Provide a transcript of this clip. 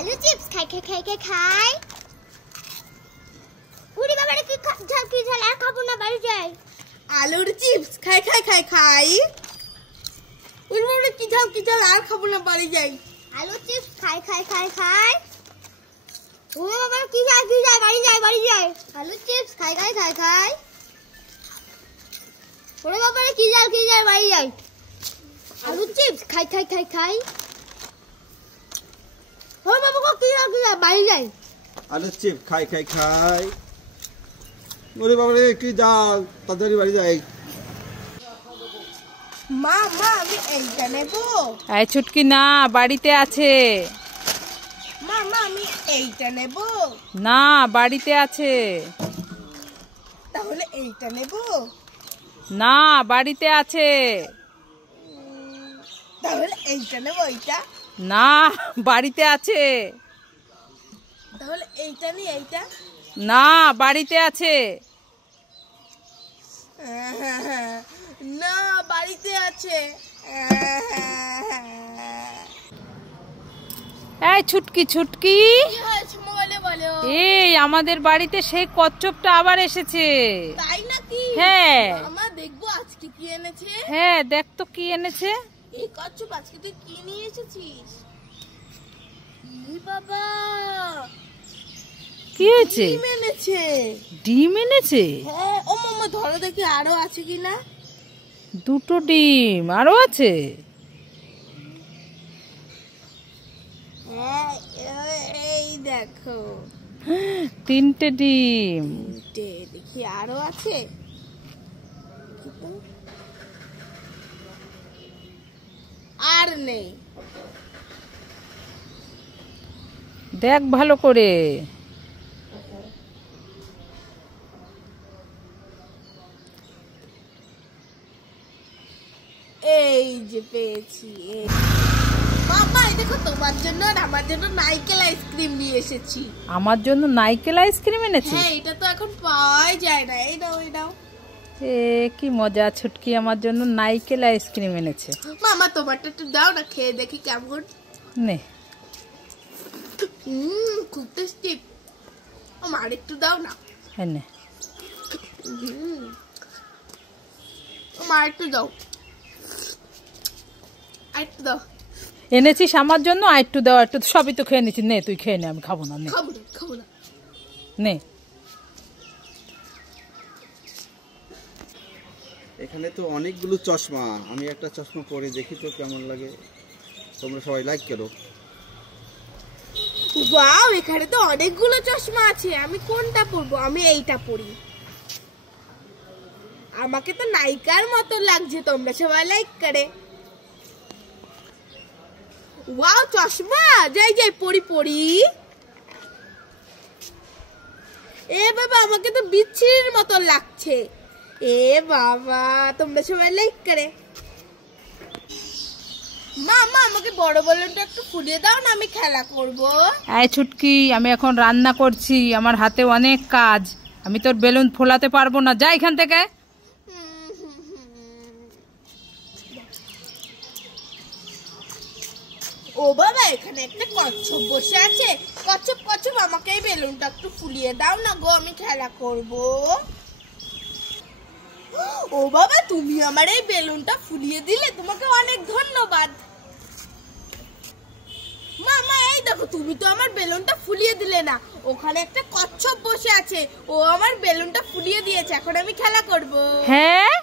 আলু চিপস খাই খাই খাই খাই খাই। উড়ি বাবারে কি ঝাল কি ঝাল আর খাবো না, বাড়ি যাই। আলুর চিপস খাই খাই খাই খাই। উড়ি বাবারে কি ঝাল আর খাবো না, বাড়ি যাই। আলু চিপস খাই খাই খাই খাই। উড়ি বাবারে কি ঝাল বাড়ি যাই বাড়ি যাই। আলু চিপস খাই খাই খাই খাই। উড়ি বাবারে কি ঝাল বাড়ি যাই। আলু চিপস খাই খাই খাই খাই। ও বাবা কো কি ঝাল বাড়ি যাই। আলু চিপস খাই খাই খাই। ওরে বাবারে কি ঝাল, তাড়াতাড়ি বাড়ি যাই। মা আমি এইটা নেব। এই ছুটকি না, বাড়িতে আছে। মা আমি এইটা নেব। না, বাড়িতে আছে। তাহলে এইটা নেব। না, বাড়িতে আছে। তাহলে এইটা নেব। এইটা না, বাড়িতে আছে। তাহলে এইটা নি। এইটা না, বাড়িতে আছে। না, বাড়িতে আছে। এই ছুটকি ছুটকি, কি হয়েছে মোবাইলে বলো। এই আমাদের বাড়িতে সেই কচ্ছপটা আবার এসেছে। তাই নাকি? হ্যাঁ। মামা দেখবো আজকে কি এনেছে। হ্যাঁ, দেখ তো কি এনেছে। এই কচ্ছপ আজকে তুই কি নিয়ে এসেছিস? বাবা, কি হয়েছে? ডিম এনেছে। ডিম এনেছে? হ্যাঁ। ও মামা ধরো দেখি আরো আছে কিনা। দুটো ডিম আরো আছে। হ্যাঁ, এই দেখো তিনটে ডিম। দেখি আরো আছে। আর নেই। দেখ ভালো করে। এই যে পেয়েছি। বাবা দেখো, তোমার জন্য আর আমার জন্য নারকেল আইসক্রিম নিয়ে এসেছি। আমার জন্য নারকেল আইসক্রিম এনেছি? হ্যাঁ, এটা তো এখন পাওয়াই যায় না। এই নাও এই নাও। এ কি মজা, ছুটকি আমার জন্য নারকেল আইসক্রিম এনেছে। মামা তোমারটা একটু দাও না, খেয়ে দেখি কেমন। নে। খুব টেস্টি। আমার একটু দাও না। নে। আমার একটু দাও। একটু দাও। এনেছিস আমার জন্য, আর একটু দেওয়া, একটু সবই তো খেয়ে নিচ্ছি। নে তুই খেয়ে নে, আমি খাবো না। নে খাবো না। নে। এখানে তো অনেকগুলো চশমা, আমি একটা চশমা পরে দেখি তো কেমন লাগে। তোমরা সবাই লাইক করো। ওয়াও, এখানে তো অনেকগুলো চশমা আছে। আমি কোনটা পরবো? আমি এইটা পরি। আমাকে তো নায়িকার মতো লাগছে। তোমরা সবাই লাইক করে। ওয়াও, চশমা যাই পরি। এ বাবা, আমাকে তো বিচ্ছিরির মতো লাগছে। এ বাবা, তোমরা সবাই লাইক করে। মা আমাকে বড় বেলুনটা একটু ফুলিয়ে দাও না, আমি খেলা করব। এই ছুটকি, আমি এখন রান্না করছি, আমার হাতে অনেক কাজ। আমি তোর বেলুন ফোলাতে পারবো না, যা এখান থেকে। ও বাবা, এখানে একটা কচ্ছপ বসে আছে। কচ্ছপ আমাকে এই বেলুনটা একটু ফুলিয়ে দাও না গো, আমি খেলা করব। ও বাবা, তুমি আমার এই বেলুনটা ফুলিয়ে দিলে, তোমাকে অনেক ধন্যবাদ। মামা এই দেখো, তুমি তো আমার বেলুনটা ফুলিয়ে দিলে না। ওখানে একটা কচ্ছপ বসে আছে, ও আমার বেলুনটা ফুলিয়ে দিয়েছে। এখন আমি খেলা করব। হ্যাঁ,